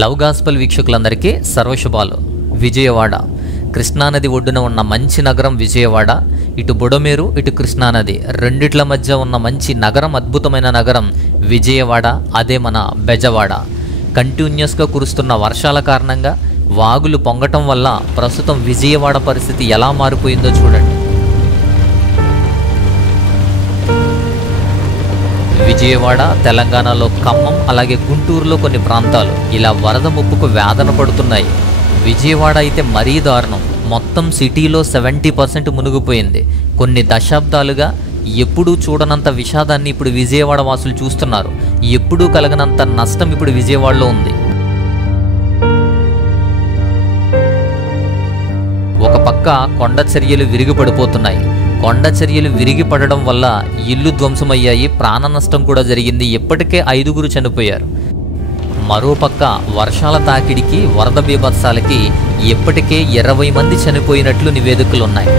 Love gospel వీక్షకులందరికీ సర్వశుభాలు. విజయవాడ కృష్ణానది ఒడ్డున ఉన్న మంచి నగరం విజయవాడ. ఇటు బుడమేరు, ఇటు కృష్ణానది రెండిట్ల మధ్య ఉన్న మంచి నగరం, అద్భుతమైన నగరం విజయవాడ. అదే మన బెజవాడ. కంటిన్యూస్గా కురుస్తున్న వర్షాల కారణంగా వాగులు పొంగటం వల్ల ప్రస్తుతం విజయవాడ పరిస్థితి ఎలా మారిపోయిందో చూడండి. విజయవాడ, తెలంగాణలో ఖమ్మం, అలాగే గుంటూరులో కొన్ని ప్రాంతాలు ఇలా వరద ముప్పుకు వేదన పడుతున్నాయి. విజయవాడ అయితే మరీ దారుణం. మొత్తం సిటీలో 70% మునిగిపోయింది. కొన్ని దశాబ్దాలుగా ఎప్పుడూ చూడనంత విషాదాన్ని ఇప్పుడు విజయవాడ వాసులు చూస్తున్నారు. ఎప్పుడూ కలగనంత నష్టం ఇప్పుడు విజయవాడలో ఉంది. ఒక పక్క కొండ చర్యలు విరిగిపడిపోతున్నాయి. కొండ చర్యలు విరిగి పడడం వల్ల ఇల్లు ధ్వంసమయ్యాయి, ప్రాణ నష్టం కూడా జరిగింది. ఇప్పటికే 5 చనిపోయారు. మరోపక్క వర్షాల తాకిడికి, వరద బీభత్సాలకి ఇప్పటికే 20 మంది చనిపోయినట్లు నివేదికలున్నాయి.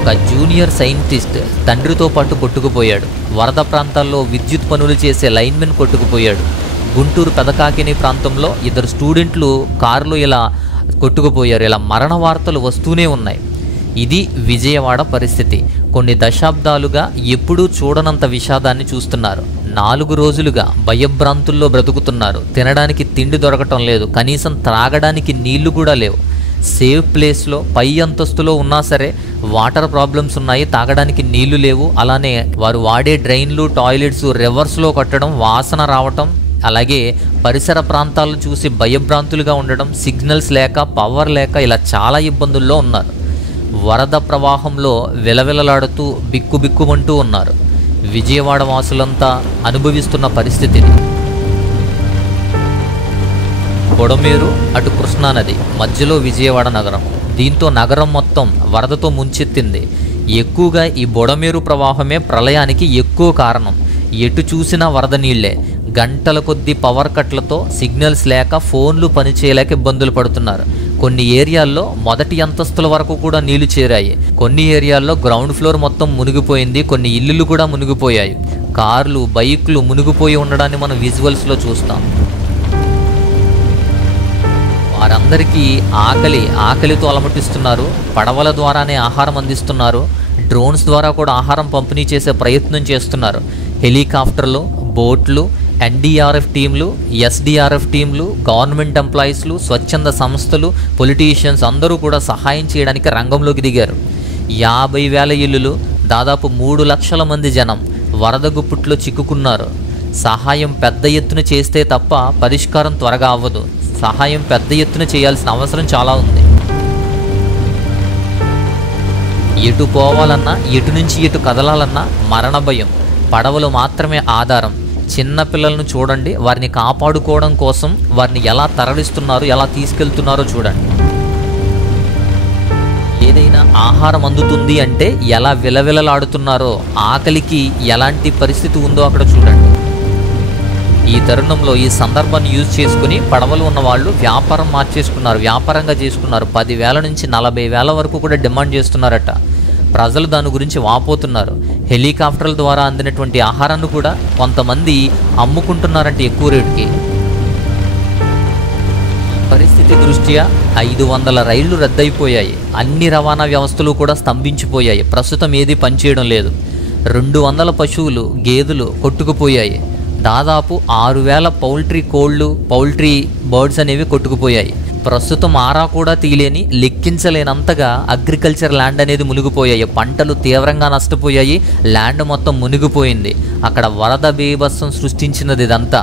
ఒక జూనియర్ సైంటిస్ట్ తండ్రితో పాటు కొట్టుకుపోయాడు. వరద ప్రాంతాల్లో విద్యుత్ పనులు చేసే లైన్మెన్ కొట్టుకుపోయాడు. గుంటూరు పెదకాకిని ప్రాంతంలో 2 స్టూడెంట్లు కారులో ఇలా కొట్టుకుపోయారు. ఇలా మరణ వార్తలు వస్తూనే ఉన్నాయి. ఇది విజయవాడ పరిస్థితి. కొన్ని దశాబ్దాలుగా ఎప్పుడూ చూడనంత విషాదాన్ని చూస్తున్నారు. 4 రోజులుగా భయభ్రాంతుల్లో బ్రతుకుతున్నారు. తినడానికి తిండి దొరకటం లేదు, కనీసం త్రాగడానికి నీళ్లు కూడా లేవు. సేఫ్ ప్లేస్లో పై అంతస్తులో ఉన్నా సరే వాటర్ ప్రాబ్లమ్స్ ఉన్నాయి, తాగడానికి నీళ్లు లేవు. అలానే వారు వాడే డ్రైన్లు, టాయిలెట్స్ రివర్స్లో కట్టడం, వాసన రావటం, అలాగే పరిసర ప్రాంతాలను చూసి భయభ్రాంతులుగా ఉండడం, సిగ్నల్స్ లేక, పవర్ లేక ఇలా చాలా ఇబ్బందుల్లో ఉన్నారు. వరద ప్రవాహంలో విలవిలలాడుతూ బిక్కుబిక్కుమంటూ ఉన్నారు. విజయవాడ వాసులంతా అనుభవిస్తున్న పరిస్థితిని. బుడమేరు, అటు కృష్ణానది మధ్యలో విజయవాడ నగరం. దీంతో నగరం మొత్తం వరదతో ముంచెత్తింది. ఎక్కువగా ఈ బుడమేరు ప్రవాహమే ప్రళయానికి ఎక్కువ కారణం. ఎటు చూసినా వరద నీళ్లే. గంటల కొద్దీ పవర్ కట్లతో, సిగ్నల్స్ లేక, ఫోన్లు పనిచేయలేక ఇబ్బందులు పడుతున్నారు. కొన్ని ఏరియాల్లో మొదటి అంతస్తుల వరకు కూడా నీళ్లు చేరాయి. కొన్ని ఏరియాల్లో గ్రౌండ్ ఫ్లోర్ మొత్తం మునిగిపోయింది. కొన్ని ఇల్లులు కూడా మునిగిపోయాయి. కార్లు, బైక్లు మునిగిపోయి ఉండడాన్ని మనం విజువల్స్లో చూస్తాం. వారందరికీ ఆకలితో అలమటిస్తున్నారు. పడవల ద్వారానే ఆహారం అందిస్తున్నారు. డ్రోన్స్ ద్వారా కూడా ఆహారం పంపిణీ చేసే ప్రయత్నం చేస్తున్నారు. హెలికాప్టర్లు, బోట్లు, ఎన్డీఆర్ఎఫ్ టీంలు, ఎస్డీఆర్ఎఫ్ టీంలు, గవర్నమెంట్ ఎంప్లాయీస్లు, స్వచ్ఛంద సంస్థలు, పొలిటీషియన్స్ అందరూ కూడా సహాయం చేయడానికి రంగంలోకి దిగారు. 50,000 ఇల్లులు, దాదాపు 3 లక్షల మంది జనం వరద గుప్పుట్లో చిక్కుకున్నారు. సహాయం పెద్ద ఎత్తున చేస్తే తప్ప పరిష్కారం త్వరగా అవ్వదు. సహాయం పెద్ద ఎత్తున చేయాల్సిన అవసరం చాలా ఉంది. ఎటు పోవాలన్నా, ఎటు నుంచి ఎటు కదలాలన్నా మరణ భయం. పడవలు మాత్రమే ఆధారం. చిన్న పిల్లలను చూడండి, వారిని కాపాడుకోవడం కోసం వారిని ఎలా తరలిస్తున్నారు, ఎలా తీసుకెళ్తున్నారో చూడండి. ఏదైనా ఆహారం అందుతుంది అంటే ఎలా విలవిలలాడుతున్నారో, ఆకలికి ఎలాంటి పరిస్థితి ఉందో అక్కడ చూడండి. ఈ తరుణంలో ఈ సందర్భాన్ని యూజ్ చేసుకుని పడవలు ఉన్న వాళ్ళు వ్యాపారం మార్చేసుకున్నారు, వ్యాపారంగా చేసుకున్నారు. 10,000 నుంచి 40,000 వరకు కూడా డిమాండ్ చేస్తున్నారట. ప్రజలు దాని గురించి వాపోతున్నారు. హెలికాప్టర్ల ద్వారా అందినటువంటి ఆహారాన్ని కూడా కొంతమంది అమ్ముకుంటున్నారంటే ఎక్కువ రేటుకి. పరిస్థితి దృష్ట్యా 500 రైళ్లు రద్దయిపోయాయి. అన్ని రవాణా వ్యవస్థలు కూడా స్తంభించిపోయాయి. ప్రస్తుతం ఏది పనిచేయడం లేదు. 200 పశువులు, గేదెలు కొట్టుకుపోయాయి. దాదాపు 6,000 పౌల్ట్రీ కోళ్ళు, పౌల్ట్రీ బర్డ్స్ అనేవి కొట్టుకుపోయాయి. ప్రస్తుతం ఆరా కూడా తీయలేని, లెక్కించలేనంతగా అగ్రికల్చర్ ల్యాండ్ అనేది మునిగిపోయాయి. పంటలు తీవ్రంగా నష్టపోయాయి. ల్యాండ్ మొత్తం మునిగిపోయింది. అక్కడ వరద బీభత్సం సృష్టించినది ఇదంతా.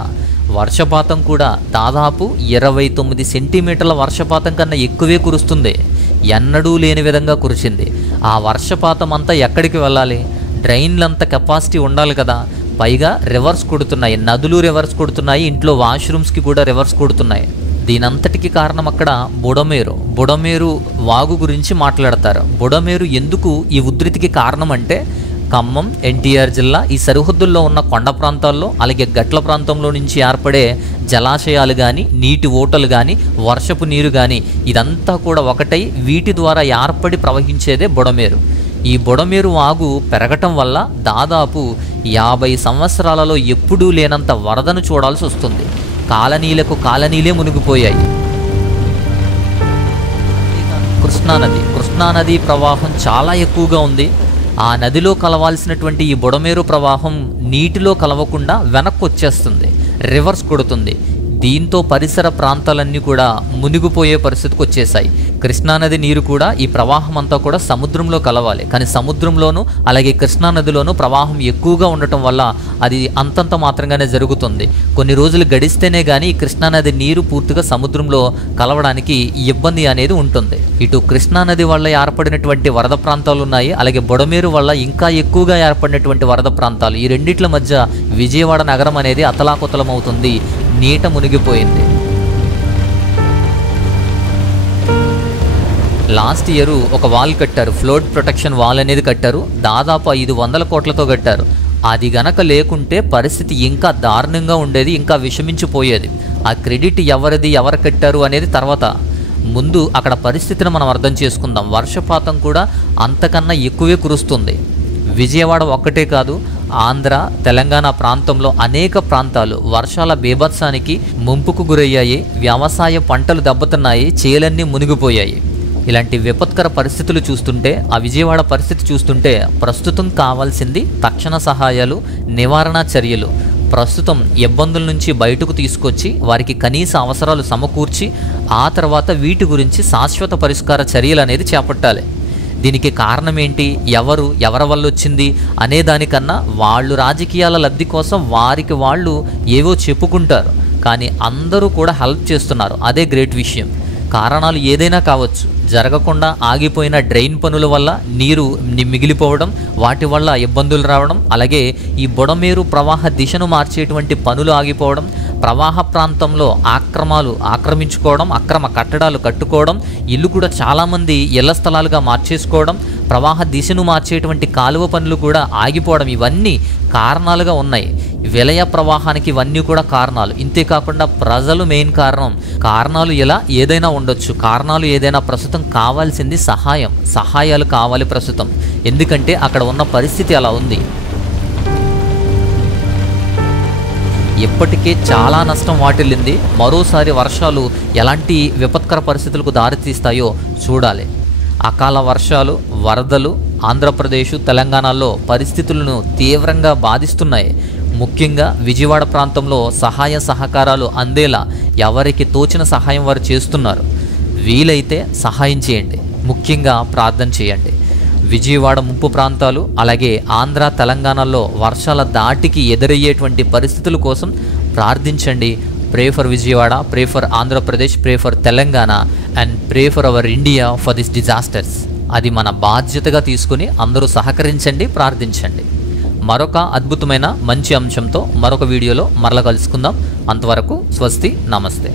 వర్షపాతం కూడా దాదాపు 29 సెంటీమీటర్ల వర్షపాతం కన్నా ఎక్కువే కురుస్తుంది. ఎన్నడూ లేని విధంగా కురిసింది. ఆ వర్షపాతం అంతా ఎక్కడికి వెళ్ళాలి? డ్రైన్లంత కెపాసిటీ ఉండాలి కదా. పైగా రివర్స్ కొడుతున్నాయి, నదులు రివర్స్ కొడుతున్నాయి, ఇంట్లో వాష్రూమ్స్కి కూడా రివర్స్ కొడుతున్నాయి. దీనంతటికి కారణం అక్కడ బుడమేరు వాగు గురించి మాట్లాడతారు. బుడమేరు ఎందుకు ఈ ఉధృతికి కారణం అంటే, ఖమ్మం, ఎన్టీఆర్ జిల్లా ఈ సరిహద్దుల్లో ఉన్న కొండ ప్రాంతాల్లో, అలాగే గట్ల ప్రాంతంలో నుంచి ఏర్పడే జలాశయాలు కానీ, నీటి ఓటలు కానీ, వర్షపు నీరు కానీ ఇదంతా కూడా ఒకటై వీటి ద్వారా ఏర్పడి ప్రవహించేదే బుడమేరు. ఈ బుడమేరు వాగు పెరగటం వల్ల దాదాపు 50 సంవత్సరాలలో ఎప్పుడూ లేనంత వరదను చూడాల్సి వస్తుంది. కాలనీలకు కాలనీలే మునిగిపోయాయి. కృష్ణానది ప్రవాహం చాలా ఎక్కువగా ఉంది. ఆ నదిలో కలవాల్సినటువంటి ఈ బుడమేరు ప్రవాహం నీటిలో కలవకుండా వెనక్కి వచ్చేస్తుంది, రివర్స్ కొడుతుంది. దీంతో పరిసర ప్రాంతాలన్నీ కూడా మునిగిపోయే పరిస్థితికి వచ్చేసాయి. కృష్ణానది నీరు కూడా ఈ ప్రవాహం అంతా కూడా సముద్రంలో కలవాలి, కానీ సముద్రంలోనూ అలాగే కృష్ణానదిలోనూ ప్రవాహం ఎక్కువగా ఉండటం వల్ల అది అంతంత మాత్రంగానే జరుగుతుంది. కొన్ని రోజులు గడిస్తేనే కానీ ఈ కృష్ణానది నీరు పూర్తిగా సముద్రంలో కలవడానికి ఇబ్బంది అనేది ఉంటుంది. ఇటు కృష్ణానది వల్ల ఏర్పడినటువంటి వరద ప్రాంతాలు ఉన్నాయి, అలాగే బుడమేరు వల్ల ఇంకా ఎక్కువగా ఏర్పడినటువంటి వరద ప్రాంతాలు. ఈ రెండిట్ల మధ్య విజయవాడ నగరం అనేది అతలాకుతలమవుతుంది, నీట మునిగిపోయింది. లాస్ట్ ఇయర్ ఒక వాల్ కట్టారు, ఫ్లోడ్ ప్రొటెక్షన్ వాల్ అనేది కట్టారు. దాదాపు 500 కోట్లతో కట్టారు. అది గనక లేకుంటే పరిస్థితి ఇంకా దారుణంగా ఉండేది, ఇంకా విషమించిపోయేది. ఆ క్రెడిట్ ఎవరిది, ఎవరు కట్టారు అనేది తర్వాత. ముందు అక్కడ పరిస్థితిని మనం అర్థం చేసుకుందాం. వర్షపాతం కూడా అంతకన్నా ఎక్కువే కురుస్తుంది. విజయవాడ ఒక్కటే కాదు, ఆంధ్ర తెలంగాణ ప్రాంతంలో అనేక ప్రాంతాలు వర్షాల బీభత్సానికి ముంపుకు గురయ్యాయి. వ్యవసాయ పంటలు దెబ్బతిన్నాయి, చేలన్నీ మునిగిపోయాయి. ఇలాంటి విపత్కర పరిస్థితులు చూస్తుంటే, ఆ విజయవాడ పరిస్థితి చూస్తుంటే ప్రస్తుతం కావాల్సింది తక్షణ సహాయాలు, నివారణ చర్యలు. ప్రస్తుతం ఇబ్బందుల నుంచి బయటకు తీసుకొచ్చి వారికి కనీస అవసరాలు సమకూర్చి ఆ తర్వాత వీటి గురించి శాశ్వత పరిష్కార చర్యలు అనేది చేపట్టాలి. దీనికి కారణం ఏంటి, ఎవరి వల్ల వచ్చింది అనే దానికన్నా వాళ్ళు రాజకీయాల లబ్ధి కోసం వారికి వాళ్ళు ఏవో చెప్పుకుంటారు, కానీ అందరూ కూడా హెల్ప్ చేస్తున్నారు. అదే గ్రేట్ విషయం. కారణాలు ఏదైనా కావచ్చు, జరగకుండా ఆగిపోయిన డ్రైన్ పనుల వల్ల నీరు మిగిలిపోవడం, వాటి వల్ల ఇబ్బందులు రావడం, అలాగే ఈ బుడమేరు ప్రవాహ దిశను మార్చేటువంటి పనులు ఆగిపోవడం, ప్రవాహ ప్రాంతంలో ఆక్రమించుకోవడం, అక్రమ కట్టడాలు కట్టుకోవడం, ఇల్లు కూడా చాలామంది ఇళ్ల స్థలాలుగా మార్చేసుకోవడం, ప్రవాహ దిశను మార్చేటువంటి కాలువ పనులు కూడా ఆగిపోవడం, ఇవన్నీ కారణాలుగా ఉన్నాయి. విలయ ప్రవాహానికి ఇవన్నీ కూడా కారణాలు. ఇంతేకాకుండా ప్రజలు మెయిన్ కారణం. కారణాలు ఎలా ఏదైనా ఉండొచ్చు, కారణాలు ఏదైనా ప్రస్తుతం కావాల్సింది సహాయాలు కావాలి ప్రస్తుతం. ఎందుకంటే అక్కడ ఉన్న పరిస్థితి అలా ఉంది. ఇప్పటికే చాలా నష్టం వాటిల్లింది. మరోసారి వర్షాలు ఎలాంటి విపత్కర పరిస్థితులకు దారితీస్తాయో చూడాలి. అకాల వర్షాలు, వరదలు ఆంధ్రప్రదేశ్, తెలంగాణలో పరిస్థితులను తీవ్రంగా బాధిస్తున్నాయి. ముఖ్యంగా విజయవాడ ప్రాంతంలో సహాయ సహకారాలు అందేలా ఎవరికి తోచిన సహాయం వారు చేస్తున్నారు. వీలైతే సహాయం చేయండి, ముఖ్యంగా ప్రార్థన చేయండి. విజయవాడ ముంపు ప్రాంతాలు అలాగే ఆంధ్ర తెలంగాణలో వర్షాల దాటికి ఎదురయ్యేటువంటి పరిస్థితుల కోసం ప్రార్థించండి. Pray for Vijayawada, pray for Andhra Pradesh, pray for Telangana and pray for our India for this disasters. అది మన బాధ్యతగా తీసుకుని అందరూ సహకరించండి, ప్రార్థించండి. మరొక అద్భుతమైన మంచి అంశంతో మరొక వీడియోలో మరల కలుసుకుందాం. అంతవరకు స్వస్తి, నమస్తే.